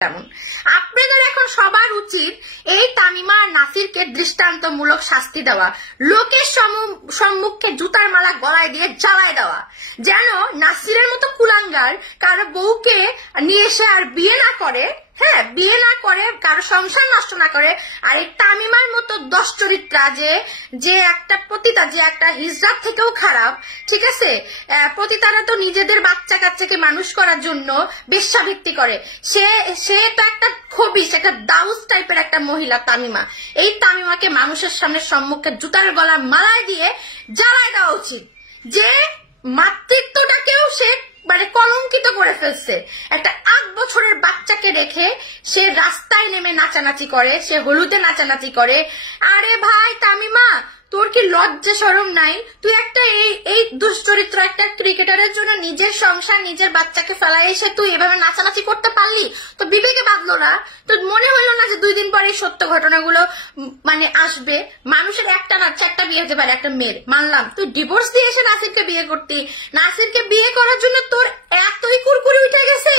তেমন আপনাদের এখন সবার উচিত এই তামিমা আর নাসিরকে দৃষ্টান্তমূলক শাস্তি দেওয়া, লোকের সম্মুখে জুতার মালা গলায় দিয়ে জ্বালায় দেওয়া, যেন নাসিরের মতো কুলাঙ্গার কারো বউকে নিয়ে এসে আর বিয়ে না করে, হ্যাঁ বিয়ে না করে, কারো সংসার নষ্ট না করে। আর এই তামিমার মতো দশ চরিত্রা যে একটা পতিতা, যে একটা হিজড়ার থেকেও খারাপ, ঠিক আছে, পতিতারা তো নিজেদের বাচ্চা কাচ্চাকে মানুষ করার জন্য বেশ্যাভিত্তি করে, সে তো একটা খবিশ, একটা দাউস টাইপের একটা মহিলা তামিমা। এই তামিমাকে মানুষের সামনে সম্মুখে জুতার গলা মালায় দিয়ে জ্বালায় দেওয়া উচিত, যে মাতৃত্বটাকেও সে মানে কলঙ্কিত করে ফেলছে। একটা 8 বছরের বাচ্চাকে রেখে সে রাস্তায় নেমে নাচানাচি করে, সে হলুদে নাচানাচি করে। আরে ভাই তামিমা, তোর কি লজ্জা শরম নাই? তুই একটা এই দুশ্চরিত্র একটা ক্রিকেটারের জন্য নিজের সংসার, নিজের বাচ্চাকে ফেলায় এসে তুই এভাবে নাচানাচি করতে পারলি? তো বিবেকে বাঁধলো না? তোর মনে হইলো না যে 2 দিন পরে সত্য ঘটনাগুলো মানে আসবে? মানুষের একটা না 4টা বিয়ে হতে পারে একটা মেয়ের, মানলাম। তুই ডিভোর্স দিয়ে এসে নাসিরকে বিয়ে করতি, নাসিরকে বিয়ে করার জন্য তোর এতই কুরকুরি উঠে গেছে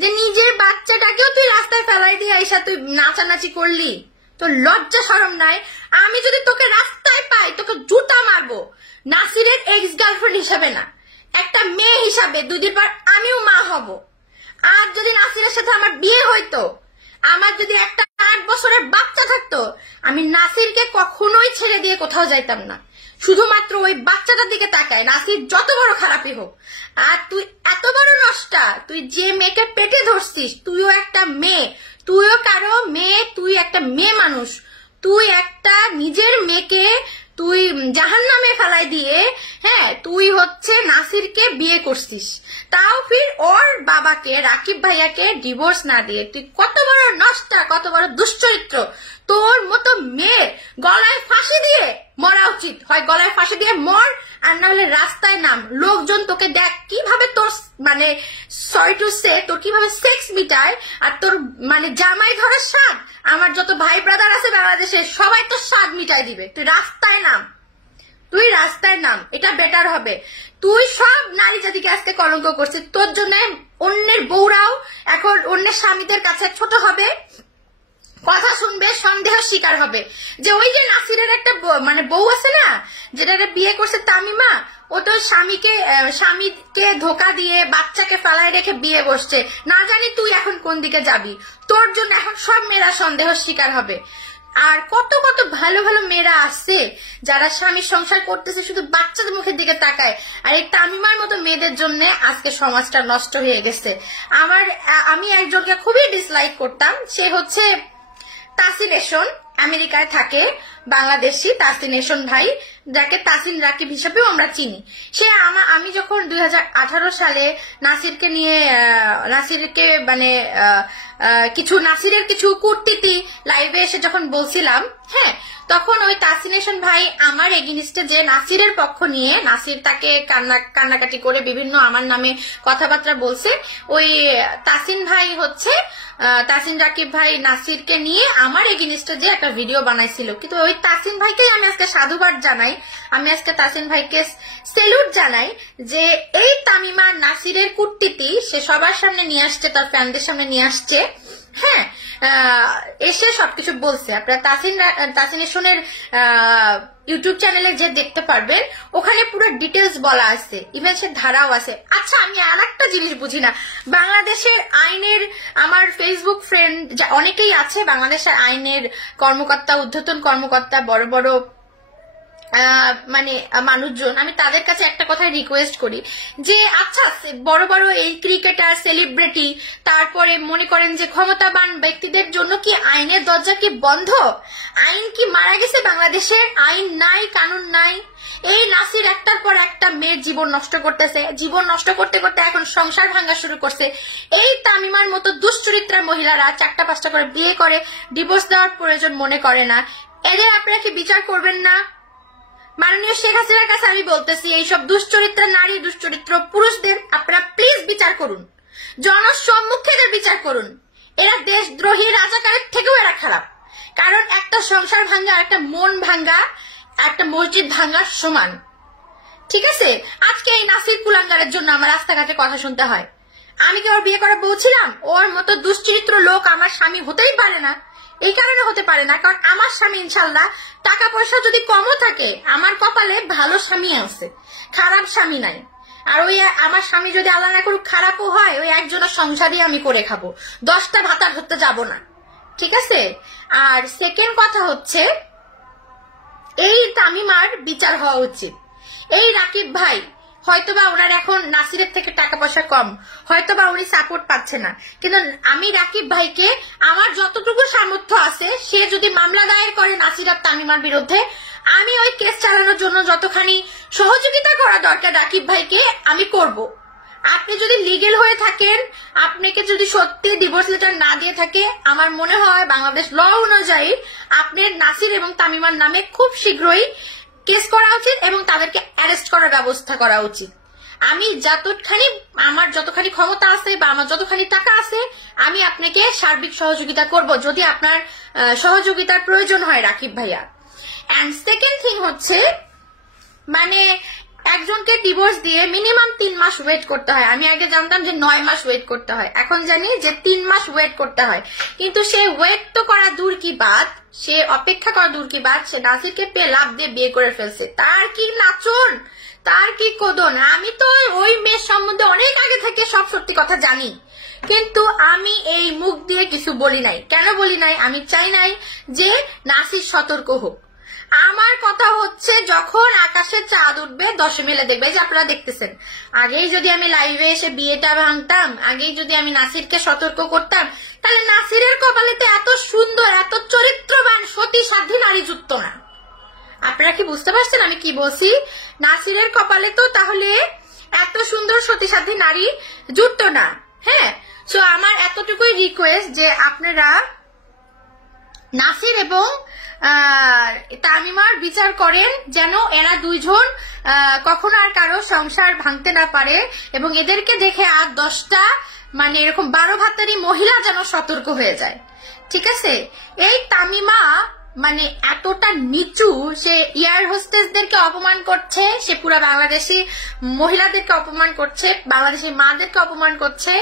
যে নিজের বাচ্চাটাকেও তুই রাস্তায় ফেলাই দিয়ে আইসা তুই নাচানাচি করলি? তোর লজ্জা শরম নাই? আমি যদি তোকে রাস্তায় পাই তোকে জুতা মারবো, নাসিরের এক্স গার্লফ্রেন্ড হিসাবে না, একটা মেয়ে হিসাবে। 2 দিন পর আমিও মা হব। আর যদি নাসিরের সাথে আমার বিয়ে হইতো, আমার যদি একটা 8 বছরের বাচ্চা থাকতো, আমি নাসিরকে কখনোই ছেড়ে দিয়ে কোথাও যাইতাম না, শুধুমাত্র ওই বাচ্চাটার দিকে তাকায়, নাসির যত বড় খারাপই হোক। আর তুই এত বড় নষ্টা, তুই যে মেয়েকে পেটে ধরছিস, তুইও একটা মেয়ে, তুইও কারো মেয়ে, তুই একটা মেয়ে মানুষ, তুই একটা নিজের মেয়েকে তুই জাহান্নামে ফেলাই দিয়ে, হ্যাঁ তুই হচ্ছে নাসিরকে বিয়ে করছিস, তাও ফির ওর বাবাকে, রাকিব ভাইয়াকে ডিভোর্স না দিয়ে। তুই কত বড় নষ্টা, কত বড় দুশ্চরিত্র! তোর মতো মেয়ে গলায় ফাঁসি দিয়ে মরা উচিত, হয় গলায় ফাঁসি দিয়ে মর, আর না হলে রাস্তায় নাম। লোকজন তোকে দেখ কিভাবে তোর মানে সরি টু সে তোর কিভাবে সেক্স মিটায়, আর তোর মানে জামাই ধরার স্বাদ। আমার যত ভাই ব্রাদার আছে বাংলাদেশে সবাই তোর স্বাদ মিটাই দিবে। তুই রাস্তায় নাম, তুই রাস্তায় নাম, এটা বেটার হবে। তুই সব নারী জাতিকে আজকে কলঙ্ক করছিস, তোর জন্য অন্যের বউরাও এখন অন্যের স্বামীদের কাছে ছোট হবে, কথা শুনবে, সন্দেহ শিকার হবে। যে ওই যে নাসিরের একটা মানে বউ আছে না, যেটা বিয়ে করছে তামিমা, ও তো স্বামীকে ধোকা দিয়ে বাচ্চাকে ফেলায় রেখে বিয়ে বসছে। না জানি তুই এখন কোন দিকে যাবি। তোর জন্য এখন সব মেয়েরা সন্দেহ শিকার হবে। আর কত কত ভালো ভালো মেয়েরা আছে যারা স্বামীর সংসার করতেছে, শুধু বাচ্চাদের মুখের দিকে তাকায়। আর এই তামিমার মতো মেয়েদের জন্য আজকে সমাজটা নষ্ট হয়ে গেছে। আমি একজনকে খুবই ডিসলাইক করতাম, সে হচ্ছে তাসিনেশন, আমেরিকায় থাকে, বাংলাদেশি তাসিনেশন ভাই, যাকে তাসিন রাকিব হিসেবেও আমরা চিনি। সে আমি যখন 2018 সালে নাসিরকে মানে নাসিরের কিছু কূটনীতি লাইভে এসে যখন বলছিলাম, হ্যাঁ তখন ওই তাসিনেশন ভাই আমার এগেইনস্টে যে নাসিরের পক্ষ নিয়ে, নাসির তাকে কান্নাকাটি করে বিভিন্ন আমার নামে কথাবার্তা বলছে, ওই তাসিন ভাই হচ্ছে তাসিন রাকিব ভাই নাসিরকে নিয়ে আমার এগেইনস্টে যে একটা ভিডিও বানাইছিল। কিন্তু ওই তাসিন ভাইকে আমি আজকে সাধুবাদ জানাই, আমি আজকে তাসিন ভাইকে সেলুট জানাই যে এই তামিমা নাসিরের কূটনীতি সে সবার সামনে নিয়ে আসছে, তার ফ্যানদের সামনে নিয়ে আসছে, হ্যাঁ এসে সবকিছু বলছে। আপনারা তাসিনেশনের ইউটিউব চ্যানেলে যে দেখতে পারবেন, ওখানে পুরো ডিটেলস বলা আছে, ইভেন সে ধারাও আছে। আচ্ছা আমি আর একটা জিনিস বুঝি না, বাংলাদেশের আইনের, আমার ফেসবুক ফ্রেন্ড অনেকেই আছে বাংলাদেশের আইনের কর্মকর্তা, ঊর্ধ্বতন কর্মকর্তা, বড় বড় মানে মানুষজন, আমি তাদের কাছে একটা কথা রিকোয়েস্ট করি যে আচ্ছা বড় বড় এই ক্রিকেটার, সেলিব্রিটি, তারপরে মনে করেন যে ক্ষমতাবান ব্যক্তিদের জন্য কি আইনের দরজা কি বন্ধ? আইন কি মারা গেছে? বাংলাদেশের আইন নাই, কানুন নাই। এই নাসির একটার পর একটা মেয়ের জীবন নষ্ট করতেছে, জীবন নষ্ট করতে করতে এখন সংসার ভাঙা শুরু করছে। এই তামিমার মতো দুশ্চরিত্রা মহিলারা 4টা 5টা করে বিয়ে করে ডিভোর্স দেওয়ার প্রয়োজন মনে করে না। এদের আপনারা কি বিচার করবেন না? মাননীয় শেখ হাসিনার কাছে আমি বলতেছি, এইসব দুশ্চরিত্র নারী, দুশ্চরিত্র পুরুষদের আপনারা প্লিজ বিচার করুন, জনসম্মুখে এদের বিচার করুন। এরা দেশদ্রোহী, রাজাকারের থেকেও এরা খারাপ। কারণ একটা সংসার ভাঙ্গা, একটা মন ভাঙ্গা, একটা মসজিদ ভাঙ্গার সমান। ঠিক আছে, আজকে এই নাসির কুলাঙ্গারের জন্য আমার রাস্তাঘাটে কথা শুনতে হয়। আমি কি ওর বিয়ে করা বউ ছিলাম? ওর মতো দুশ্চরিত্র লোক আমার স্বামী হতেই পারে না। এই কারণে হতে পারে না কারণ আমার স্বামী ইনশাল্লাহ টাকা পয়সা যদি কমও থাকে আমার কপালে ভালো স্বামী আছে, খারাপ স্বামী নাই। আর ওই আমার স্বামী যদি আল্লাহ না করুক খারাপও হয়, ওই একজনের সংসারই আমি করে খাবো, 10টা ভাতা ধরতে যাব না, ঠিক আছে? আর সেকেন্ড কথা হচ্ছে এই তামিমার বিচার হওয়া উচিত। এই রাকিব ভাই হয়তোবা ওনার এখন নাসিরের থেকে টাকা পয়সা কম, হয়তোবা উনি সাপোর্ট পাচ্ছে না, কিন্তু আমি রাকিব ভাইকে আমার যতটুকু সামর্থ্য আছে সে যদি মামলা দায়ের করে নাসির আর তামিমার বিরুদ্ধে, আমি ওই কেস চালানোর জন্য যতখানি সহযোগিতা করা দরকার রাকিব ভাইকে আমি করব। আপনি যদি লিগেল হয়ে থাকেন, আপনাকে যদি সত্যি ডিভোর্স লেটার না দিয়ে থাকে, আমার মনে হয় বাংলাদেশ ল অনুযায়ী আপনার নাসির এবং তামিমার নামে খুব শীঘ্রই কেস করা উচিত এবং তাদেরকে অ্যারেস্ট করার ব্যবস্থা করা উচিত। আমি আমার যতখানি ক্ষমতা আছে বা আমার যতখানি টাকা আছে আমি আপনাকে সার্বিক সহযোগিতা করব যদি আপনার সহযোগিতার প্রয়োজন হয় রাকিব ভাইয়া। এন্ড সেকেন্ড থিং হচ্ছে মানে একজনকে ডিভোর্স দিয়ে মিনিমাম 3 মাস ওয়েট করতে হয়। আমি আগে জানতাম যে 9 মাস ওয়েট করতে হয়, এখন জানি যে 3 মাস ওয়েট করতে হয়। কিন্তু সে ওয়েট তো করা দূর কি বাদ, সে অপেক্ষা করা দূর কি বাদ, সে নাসিরকে পেয়ে লাভ দিয়ে বিয়ে করে ফেলছে। তার কি নাচন, তার কি কোদন। আমি তো ওই মেয়ের সম্বন্ধে অনেক আগে থেকে সব সত্যি কথা জানি, কিন্তু আমি এই মুখ দিয়ে কিছু বলি নাই। কেন বলি নাই? আমি চাই নাই যে নাসির সতর্ক হোক। আমার কথা হচ্ছে যখন আকাশে চাঁদ উঠবে 10 মেলে দেখবে, যে আপনারা দেখতেছেন। আগেই যদি আমি লাইভে এসে বিয়েটা ভাঙতাম, আগেই যদি আমি নাসিরকে সতর্ক করতাম, তাহলে নাসিরের কপালে তো এত সুন্দর এত চরিত্রবান সতী সাধ্বী নারী জুটতো না। আপনারা কি বুঝতে পারছেন আমি কি বলছি? নাসিরের কপালে তো তাহলে এত সুন্দর সতী সাধ্বী নারী জুটতো না। হ্যাঁ, সো আমার এতটুকুই রিকোয়েস্ট যে আপনারা নাসির এবং তামিমার বিচার করেন, যেন এরা দুইজন কখনো আর কারো সংসার ভাঙতে না পারে এবং এদেরকে দেখে আর 10টা মানে এরকম 12 ভাতারি মহিলা যেন সতর্ক হয়ে যায়, ঠিক আছে? এই তামিমা মানে এতটা নিচু, সে এয়ার হোস্টেসদেরকে অপমান করছে, সে পুরা বাংলাদেশি মহিলাদেরকে অপমান করছে, বাংলাদেশি মাদেরকে অপমান করছে।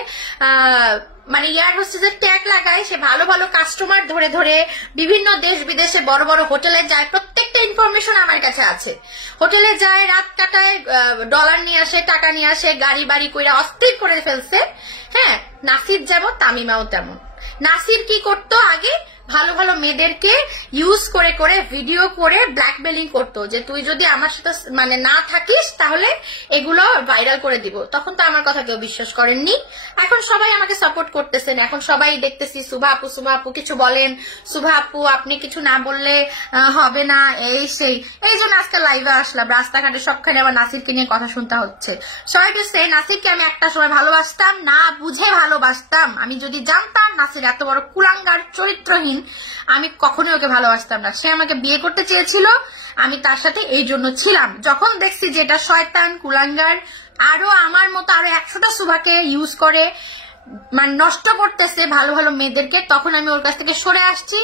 মানে এয়ার হোস্টেসের ট্যাগ লাগায়, সে ভালো ভালো কাস্টমার ধরে ধরে বিভিন্ন দেশ বিদেশে বড় বড় হোটেলে যায়। প্রত্যেকটা ইনফরমেশন আমার কাছে আছে। হোটেলে যায়, রাত কাটায়, ডলার নিয়ে আসে, টাকা নিয়ে আসে, গাড়ি বাড়ি কইরা অস্থির করে ফেলছে। হ্যাঁ, নাসির যেমন তামিমাও তেমন। নাসির কি করতো আগে? ভালো ভালো মেয়েদেরকে ইউজ করে করে ভিডিও করে ব্ল্যাকমেলিং করতো যে তুই যদি আমার সাথে মানে না থাকিস তাহলে এগুলো ভাইরাল করে দিব। তখন তো আমার কথা কেউ বিশ্বাস করেননি। এখন সবাই আমাকে সাপোর্ট করতেছেন, এখন সবাই দেখতেছি সুভা আপু কিছু বলেন, সুভা আপু আপনি কিছু না বললে হবে না, এই সেই। এই জন্য আজকে লাইভে আসলাম। রাস্তাঘাটে সবখানে আবার নাসিরকে নিয়ে কথা শুনতে হচ্ছে। সবাই বলছে নাসিরকে আমি একটা সময় ভালোবাসতাম, না বুঝে ভালোবাসতাম। আমি যদি জানতাম নাসির এত বড় কুলাঙ্গার চরিত্রহীন, আমি কখনোই ওকে ভালোবাসতাম না। সে আমাকে বিয়ে করতে চেয়েছিল, আমি তার সাথে এই জন্য ছিলাম। যখন দেখছি যে এটা শয়তান কুলাঙ্গার, আরো আমার মতো আরো 100টা সুভাকে ইউজ করে মানে নষ্ট করতেছে ভালো ভালো মেয়েদেরকে, তখন আমি ওর কাছ থেকে সরে আসছি।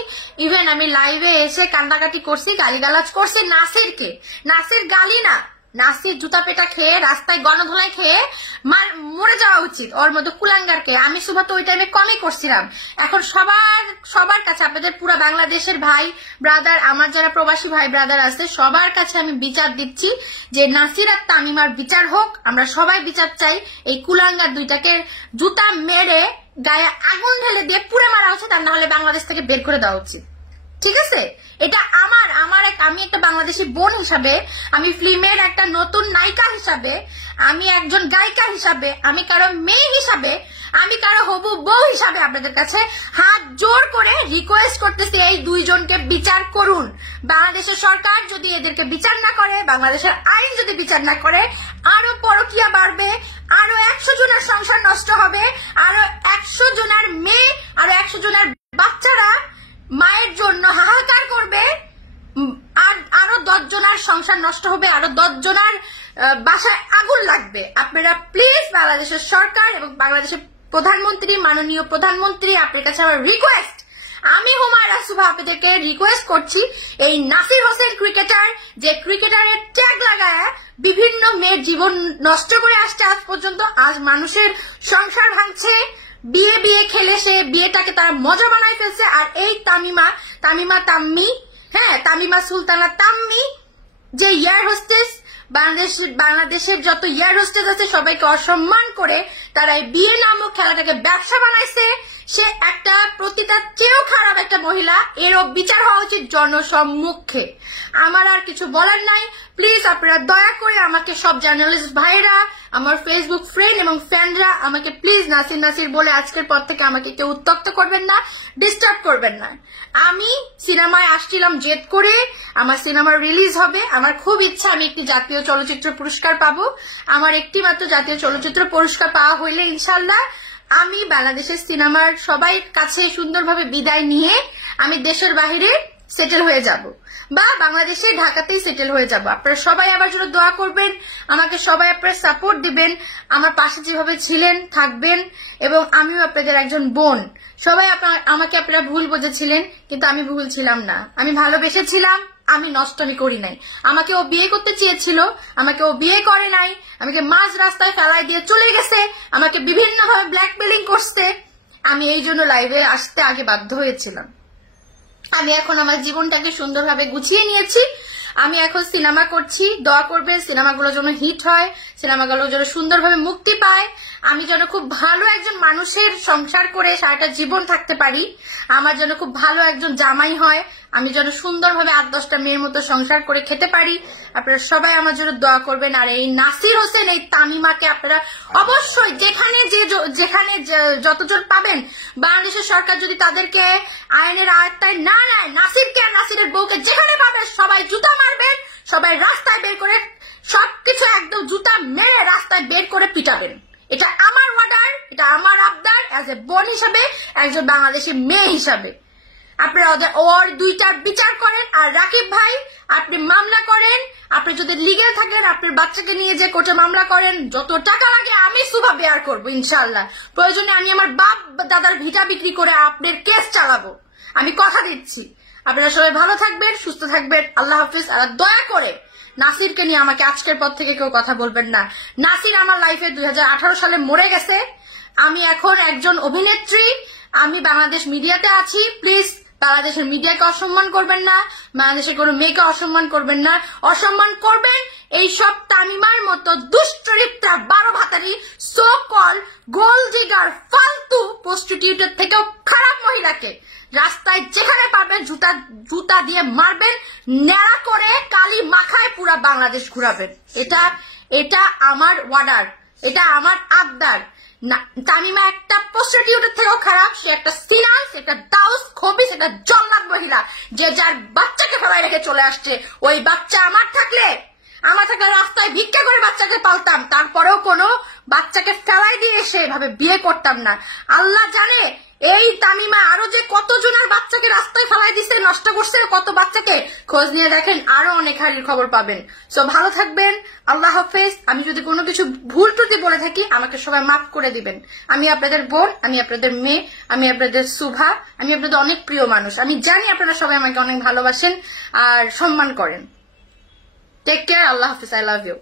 ইভেন আমি লাইভে এসে কান্দাকাটি করছি, গালিগালাজ করছি নাসিরকে। নাসির গালি না, নাসির জুতা পেটা খেয়ে রাস্তায় গণধোলাই খেয়ে মরে যাওয়া উচিত, ওর মতো কুলাঙ্গারকে। আমি সুভা তো ওই টাইমে কমই করছিলাম। এখন সবার কাছে, আপনাদের পুরো বাংলাদেশের ভাই ব্রাদার, আমার যারা প্রবাসী ভাই ব্রাদার আছে সবার কাছে আমি বিচার দিচ্ছি যে নাসির আর তামিমার বিচার হোক। আমরা সবাই বিচার চাই। এই কুলাঙ্গার দুইটাকে জুতা মেরে গায়ে আগুন ঢেলে দিয়ে পুড়ে মারা উচিত, আর না হলে বাংলাদেশ থেকে বের করে দেওয়া উচিত, ঠিক আছে? এটা আমি একটা বাংলাদেশি বোন হিসাবে, আমি ফিল্মের একটা নতুন নায়িকা হিসাবে, আমি একজন গায়িকা হিসাবে, আমি কারো মেয়ে হিসাবে, আমি কারো হবু বউ হিসাবে আপনাদের কাছে হাত জোর করে রিকোয়েস্ট করতেছি এই দুইজনকে বিচার করুন। বাংলাদেশের সরকার যদি এদেরকে বিচার না করে, বাংলাদেশের আইন যদি বিচার না করে, আরো পরকীয়া বাড়বে, আরো 100 জনের সংসার নষ্ট হবে, আরো 100 জনের মেয়ে, আরো 100 জনের বাচ্চারা মায়ের জন্য হাহাকার করবে, আর আরো 10 জনের সংসার নষ্ট হবে, আরো 10 জনের বাসায় আগুন লাগবে। আপনারা প্লিজ বাংলাদেশের সরকার এবং বাংলাদেশের প্রধানমন্ত্রী, মাননীয় প্রধানমন্ত্রী, আপনার কাছে আমার রিকোয়েস্ট, আমি হুমায়রা সুভা আপনাদেরকে রিকোয়েস্ট করছি, এই নাসির হোসেন ক্রিকেটার, যে ক্রিকেটারের ট্যাগ লাগায় বিভিন্ন মেয়ের জীবন নষ্ট করে আসছে আজ পর্যন্ত, আজ মানুষের সংসার ভাঙছে, বিয়ে বিয়ে খেলে সে বিয়েটাকে তারা মজা বানাই ফেলছে। আর এই তামিমা সুলতানা তাম্মি, যে ইয়ার হোস্টেস, বাংলাদেশের যত ইয়ার হোস্টেস আছে সবাইকে অসম্মান করে তারা এই বিয়ে নামক খেলাটাকে ব্যবসা বানাইছে। সে একটা প্রতিটার চেয়েও খারাপ একটা মহিলা, এরও বিচার হওয়া উচিত জনসম্মুখে। আমার আর কিছু বলার নাই। প্লিজ আপনারা দয়া করে আমাকে সব জার্নালিস্ট ভাইরা, আমার ফেসবুক ফ্রেন্ড এবং ফ্যানরা আমাকে প্লিজ নাসির বলে আজকের পর থেকে আমাকে কেউ উত্ত্যক্ত করবেন না, ডিস্টার্ব করবেন না। আমি সিনেমায় আসছিলাম জেদ করে, আমার সিনেমা রিলিজ হবে, আমার খুব ইচ্ছা আমি একটি জাতীয় চলচ্চিত্র পুরস্কার পাবো। আমার একটি মাত্র জাতীয় চলচ্চিত্র পুরস্কার পাওয়া হইলে ইনশাল্লাহ আমি বাংলাদেশের সিনেমার সবাই কাছে সুন্দরভাবে বিদায় নিয়ে আমি দেশের বাইরে সেটেল হয়ে যাব, বা বাংলাদেশে ঢাকাতেই সেটেল হয়ে যাব। আপনারা সবাই আমার জন্য দোয়া করবেন, আমাকে সবাই আপনারা সাপোর্ট দিবেন, আমার পাশে যেভাবে ছিলেন থাকবেন, এবং আমিও আপনাদের একজন বোন। সবাই আমাকে আপনারা ভুল বুঝেছিলেন, কিন্তু আমি ভুল ছিলাম না, আমি ভালোবেসেছিলাম, আমি নষ্টমি করি নাই। আমাকে ও বিয়ে করতে চেয়েছিল, আমাকে ও বিয়ে করে নাই, আমাকে মাঝ রাস্তায় ফেলাই দিয়ে চলে গেছে, আমাকে বিভিন্নভাবে ব্ল্যাকমেলিং করছে। আমি এই জন্য লাইভে আসতে আগে বাধ্য হয়েছিলাম। আমি এখন আমার জীবনটাকে সুন্দরভাবে গুছিয়ে নিয়েছি। আমি এখন সিনেমা করছি, দোয়া করবেন সিনেমাগুলো যেন হিট হয়, সিনেমাগুলো যেন সুন্দরভাবে মুক্তি পায়, আমি যেন খুব ভালো একজন মানুষের সংসার করে সারাটা জীবন থাকতে পারি, আমার যেন খুব ভালো একজন জামাই হয়, আমি যেন সুন্দরভাবে 8-10টা মেয়ের মতো সংসার করে খেতে পারি। আপনারা সবাই আমার জন্য দোয়া করবেন। আর এই নাসির হোসেন, এই তামিমাকে আপনারা অবশ্যই যেখানে যতজন পাবেন, বাংলাদেশের সরকার যদি তাদেরকে আইনের আওতায় না নেয়, নাসিরকে আর নাসিরের বউকে যেখানে পাবেন সবাই জুতা মারবেন, সবাই রাস্তায় বের করে সবকিছু একদম জুতা মেরে রাস্তায় বের করে পিটাবেন। এটা আমার অর্ডার, এটা আমার আবদার অ্যাজ এ বোন হিসাবে, একজন বাংলাদেশি মেয়ে হিসাবে। আপনারা ওর দুইটার বিচার করেন। আর রাকিব ভাই, আপনি মামলা করেন, আপনি যদি লিগেল থাকেন আপনার বাচ্চাকে নিয়ে যে কোর্টে মামলা করেন, যত টাকা লাগে আমি সুভা বেয়ার করবো ইনশাল্লাহ। প্রয়োজনে আমি আমার বাপ দাদার ভিটা বিক্রি করে আপনার কেস চালাবো, আমি কথা দিচ্ছি। আপনারা সবাই ভালো থাকবেন, সুস্থ থাকবেন, আল্লাহ হাফিজ। আর দয়া করে নাসিরকে নিয়ে আমাকে আজকের পর থেকে কেউ কথা বলবেন না। নাসির আমার লাইফে 2018 সালে মরে গেছে। আমি এখন একজন অভিনেত্রী, আমি বাংলাদেশ মিডিয়াতে আছি। প্লিজ বাংলাদেশের মিডিয়াকে অসম্মান করবেন না, বাংলাদেশের কোনো মেয়েকে অসম্মান করবেন না। অসম্মান করবেন এইসব তামিমার মতো দুশ্চরিত্রা 12 ভাতারি সো কল গোল্ড ডিগার ফালতু প্রস্টিটিউটের থেকেও খারাপ মহিলাকে রাস্তায় যেখানে পাবেন জুতা দিয়ে মারবেন, ন্যাড়া করে কালি মাখায় পুরা বাংলাদেশ ঘুরাবেন। এটা আমার অর্ডার, এটা আমার আবদার। তামিমা একটা প্রস্টিটিউটের থেকেও খারাপ, সে একটা সিনাস, একটা দাউস, খবিস, একটা জল্লাদ মহিলা, যে যার বাচ্চাকে ফেলায় রেখে চলে আসছে। ওই বাচ্চা আমার থাকলে রাস্তায় ভিক্ষা করে বাচ্চাকে পালতাম, তারপরেও কোনো বাচ্চাকে ফেলাই দিয়ে এসে এভাবে বিয়ে করতাম না। আল্লাহ জানে এই তামিমা আরো যে কতজনের বাচ্চাকে রাস্তায় ফেলাই দিচ্ছে, নষ্ট করছে, কত বাচ্চাকে খোঁজ নিয়ে দেখেন, আরো অনেক হারির খবর পাবেন। সো ভালো থাকবেন, আল্লাহ হাফেজ। আমি যদি কোনো কিছু ভুল ত্রুটি বলে থাকি আমাকে সবাই মাফ করে দিবেন। আমি আপনাদের বোন, আমি আপনাদের মেয়ে, আমি আপনাদের সুভা, আমি আপনাদের অনেক প্রিয় মানুষ। আমি জানি আপনারা সবাই আমাকে অনেক ভালোবাসেন আর সম্মান করেন। টেক কেয়ার, আল্লাহ হাফেজ, আই লাভ ইউ।